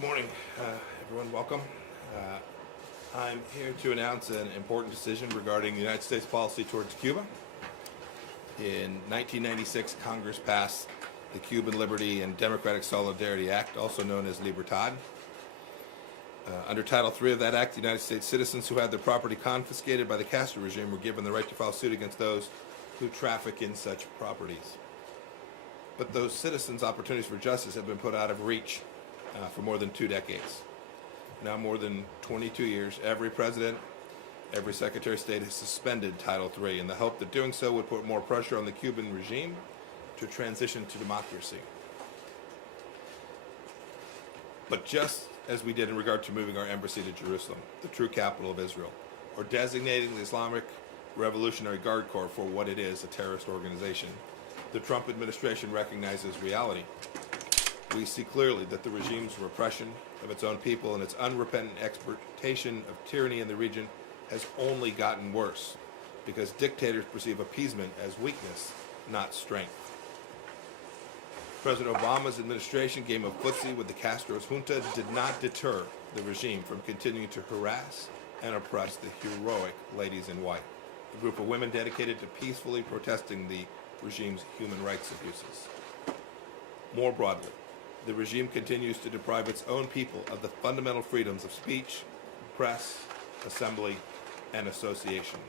Good morning, everyone. Welcome. I'm here to announce an important decision regarding the United States policy towards Cuba. In 1996, Congress passed the Cuban Liberty and Democratic Solidarity Act, also known as Libertad. Under Title III of that act, the United States citizens who had their property confiscated by the Castro regime were given the right to file suit against those who traffic in such properties. But those citizens' opportunities for justice have been put out of reach for more than 2 decades. Now more than 22 years, every president, every Secretary of State has suspended Title III in the hope that doing so would put more pressure on the Cuban regime to transition to democracy. But just as we did in regard to moving our embassy to Jerusalem, the true capital of Israel, or designating the Islamic Revolutionary Guard Corps for what it is, a terrorist organization, the Trump administration recognizes reality. We see clearly that the regime's repression of its own people and its unrepentant exportation of tyranny in the region has only gotten worse because dictators perceive appeasement as weakness, not strength. President Obama's administration game of footsie with the Castro's junta did not deter the regime from continuing to harass and oppress the heroic ladies in white, a group of women dedicated to peacefully protesting the regime's human rights abuses. More broadly, the regime continues to deprive its own people of the fundamental freedoms of speech, press, assembly, and association.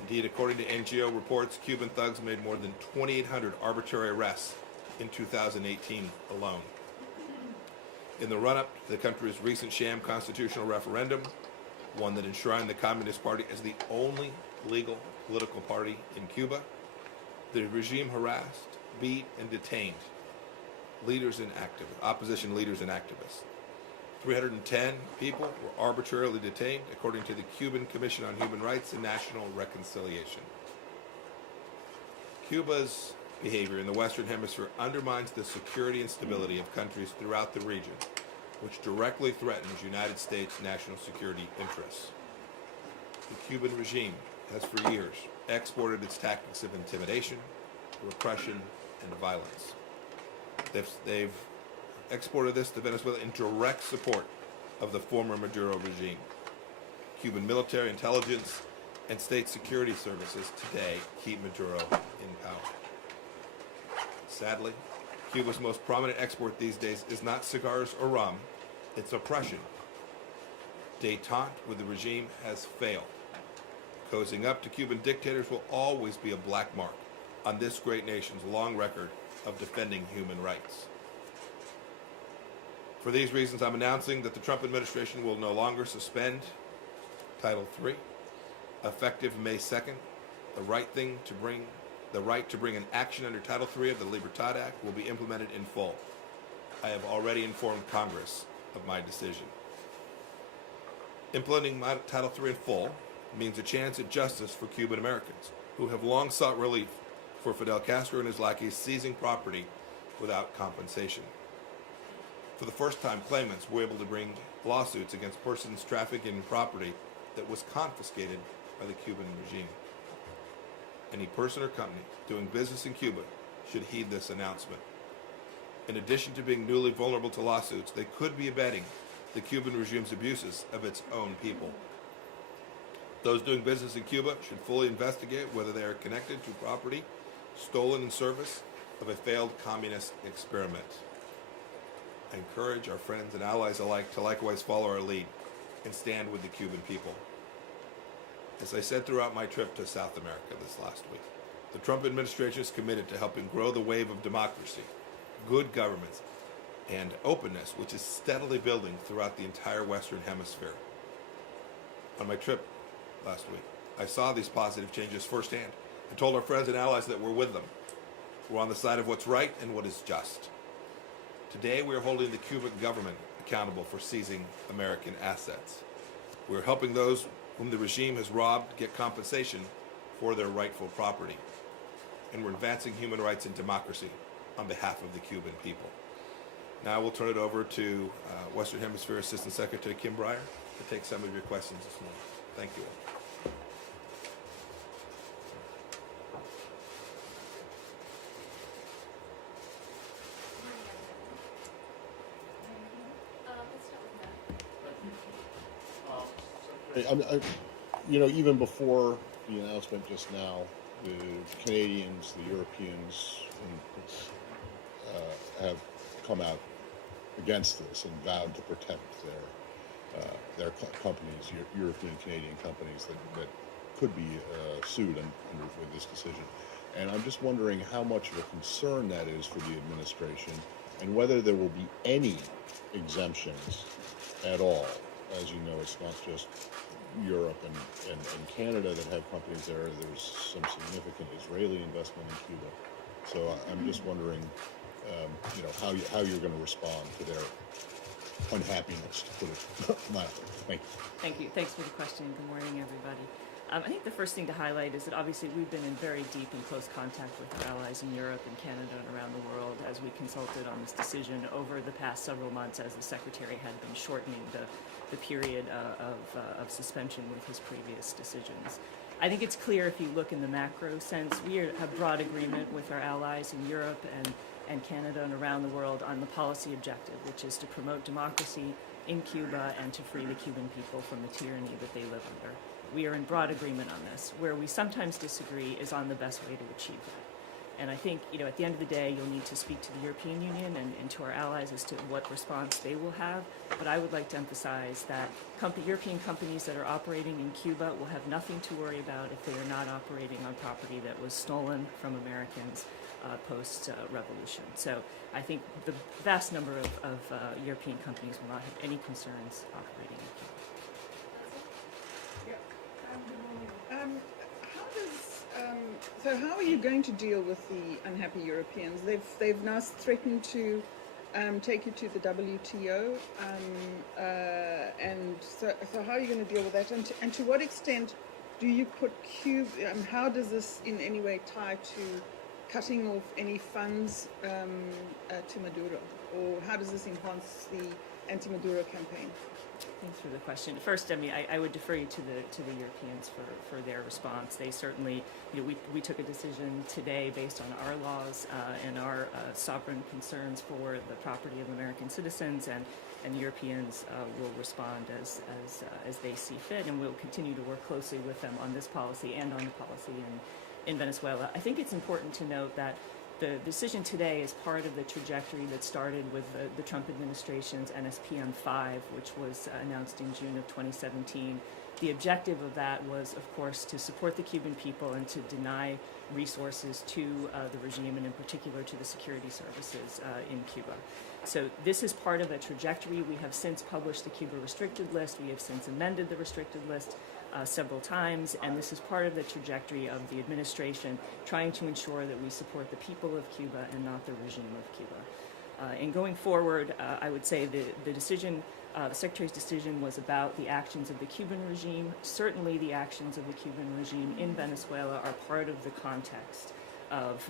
Indeed, according to NGO reports, Cuban thugs made more than 2,800 arbitrary arrests in 2018 alone. In the run-up to the country's recent sham constitutional referendum, one that enshrined the Communist Party as the only legal political party in Cuba, the regime harassed, beat, and detained opposition leaders and activists. 310 people were arbitrarily detained, according to the Cuban Commission on Human Rights and National Reconciliation. Cuba's behavior in the Western Hemisphere undermines the security and stability of countries throughout the region, which directly threatens United States national security interests. The Cuban regime has for years exported its tactics of intimidation, repression, and violence. They've exported this to Venezuela in direct support of the former Maduro regime. Cuban military intelligence and state security services today keep Maduro in power. Sadly, Cuba's most prominent export these days is not cigars or rum, it's oppression. Détente with the regime has failed. Cozying up to Cuban dictators will always be a black mark on this great nation's long record of defending human rights. For these reasons, I'm announcing that the Trump administration will no longer suspend Title III. Effective May 2nd, the right to bring an action under Title III of the Libertad Act will be implemented in full. I have already informed Congress of my decision. Implementing Title III in full means a chance at justice for Cuban Americans who have long sought relief for Fidel Castro and his lackeys seizing property without compensation. For the first time, claimants were able to bring lawsuits against persons trafficking in property that was confiscated by the Cuban regime. Any person or company doing business in Cuba should heed this announcement. In addition to being newly vulnerable to lawsuits, they could be abetting the Cuban regime's abuses of its own people. Those doing business in Cuba should fully investigate whether they are connected to property stolen in service of a failed communist experiment. I encourage our friends and allies alike to likewise follow our lead and stand with the Cuban people. As I said throughout my trip to South America this last week, the Trump administration is committed to helping grow the wave of democracy, good governments, and openness, which is steadily building throughout the entire Western Hemisphere. On my trip last week, I saw these positive changes firsthand and told our friends and allies that we're with them. We're on the side of what's right and what is just. Today, we are holding the Cuban government accountable for seizing American assets. We're helping those whom the regime has robbed get compensation for their rightful property. And we're advancing human rights and democracy on behalf of the Cuban people. Now we'll turn it over to Western Hemisphere Assistant Secretary Kim Breyer to take some of your questions this morning. Thank you all. Even before the announcement just now, the Canadians, the Europeans, have come out against this and vowed to protect their companies, European Canadian companies that could be sued with this decision. And I'm just wondering how much of a concern that is for the administration, and whether there will be any exemptions at all. As you know, it's not just Europe and Canada that have companies there. There's some significant Israeli investment in Cuba. So I'm just wondering, how you're going to respond to their unhappiness, to put it mildly. Thank you. Thank you. Thanks for the question. Good morning, everybody. I think the first thing to highlight is that obviously we've been in very deep and close contact with our allies in Europe and Canada and around the world as we consulted on this decision over the past several months, as the Secretary had been shortening the period of suspension with his previous decisions. I think it's clear, if you look in the macro sense, we have broad agreement with our allies in Europe and Canada and around the world on the policy objective, which is to promote democracy in Cuba and to free the Cuban people from the tyranny that they live under. We are in broad agreement on this. Where we sometimes disagree is on the best way to achieve that. And I think, at the end of the day, you'll need to speak to the European Union and to our allies as to what response they will have. But I would like to emphasize that European companies that are operating in Cuba will have nothing to worry about if they are not operating on property that was stolen from Americans post-revolution. So I think the vast number of European companies will not have any concerns operating in Cuba. How are you going to deal with the unhappy Europeans? They've now threatened to take you to the WTO, and so how are you going to deal with that? And to what extent do you put Cuba? How does this in any way tie to cutting off any funds to Maduro, or how does this enhance the anti-Maduro campaign? Thanks for the question. First, I would defer you to the Europeans for their response. They certainly, we took a decision today based on our laws and our sovereign concerns for the property of American citizens, and Europeans will respond as they see fit, and we'll continue to work closely with them on this policy and on the policy in Venezuela. I think it's important to note that the decision today is part of the trajectory that started with the Trump administration's NSPM 5, which was announced in June of 2017. The objective of that was, of course, to support the Cuban people and to deny resources to the regime, and in particular to the security services in Cuba. So this is part of a trajectory. We have since published the Cuba restricted list. We have since amended the restricted list several times, and this is part of the trajectory of the administration trying to ensure that we support the people of Cuba and not the regime of Cuba. And going forward, I would say the decision, the Secretary's decision was about the actions of the Cuban regime. Certainly the actions of the Cuban regime in Venezuela are part of the context of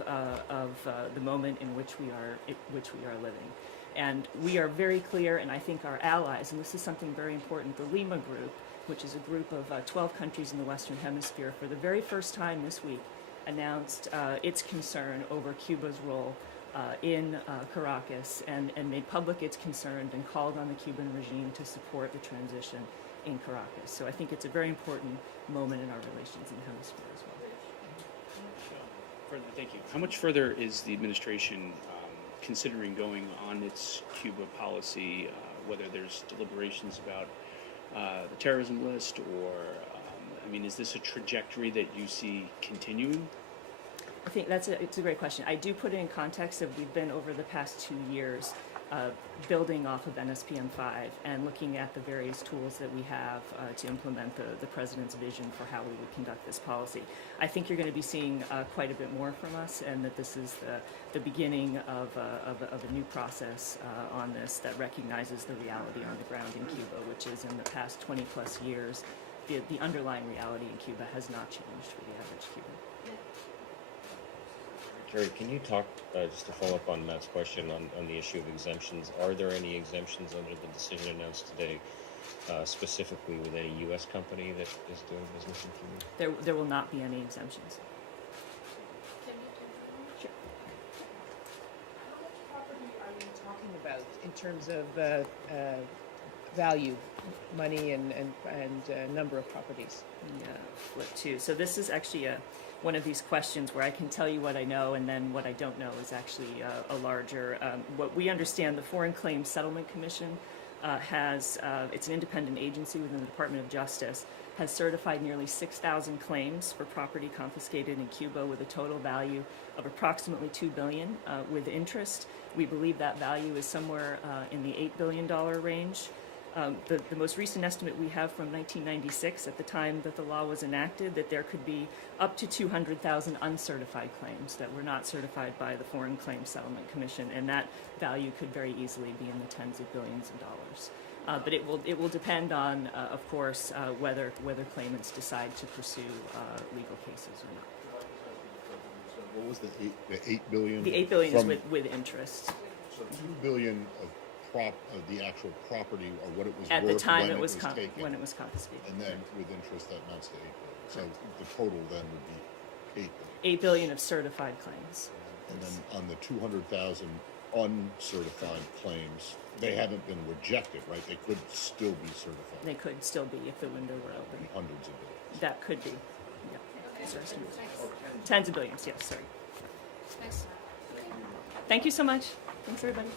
the moment in which we are living. And we are very clear, and I think our allies, and this is something very important, the Lima Group, which is a group of 12 countries in the Western Hemisphere, for the very first time this week announced its concern over Cuba's role in Caracas and made public its concern and called on the Cuban regime to support the transition in Caracas. So I think it's a very important moment in our relations in the hemisphere as well. Thank you. How much further is the administration considering going on its Cuba policy, whether there's deliberations about the terrorism list, or is this a trajectory that you see continuing? I think it's a great question. I do put it in context of we've been over the past 2 years building off of NSPM 5 and looking at the various tools that we have to implement the president's vision for how we would conduct this policy. I think you're going to be seeing quite a bit more from us, and that this is the beginning of a new process on this that recognizes the reality on the ground in Cuba, which is in the past 20 plus years, the underlying reality in Cuba has not changed for the average Cuban. Jerry, can you talk, just to follow up on Matt's question on the issue of exemptions, are there any exemptions under the decision announced today, specifically with any U.S. company that is doing business in Cuba? There will not be any exemptions. Sure. How much property are you talking about in terms of value, money and number of properties. Yeah, flip two. So this is actually one of these questions where I can tell you what I know, and then what I don't know is actually a larger. What we understand, the Foreign Claims Settlement Commission has, it's an independent agency within the Department of Justice, has certified nearly 6,000 claims for property confiscated in Cuba with a total value of approximately $2 billion with interest. We believe that value is somewhere in the $8 billion range. The most recent estimate we have from 1996, at the time that the law was enacted, that there could be up to 200,000 uncertified claims that were not certified by the Foreign Claims Settlement Commission, and that value could very easily be in the tens of billions of dollars. But it will depend on, of course, whether claimants decide to pursue legal cases or not. What was the 8 billion? The $8 billion is from- with interest. So 2 billion of the actual property, or what it was At worth the time when it was taken, when it was confiscated. and then with interest that amounts to 8 billion. So the total then would be 8 billion. 8 billion of certified claims. And then on the 200,000 uncertified claims, they haven't been rejected, right? They could still be certified. They could still be if the window were open. Hundreds of billions. That could be. Yeah. Sorry, tens of billions, yes, sorry. Thanks. Thank you so much. Thanks, everybody.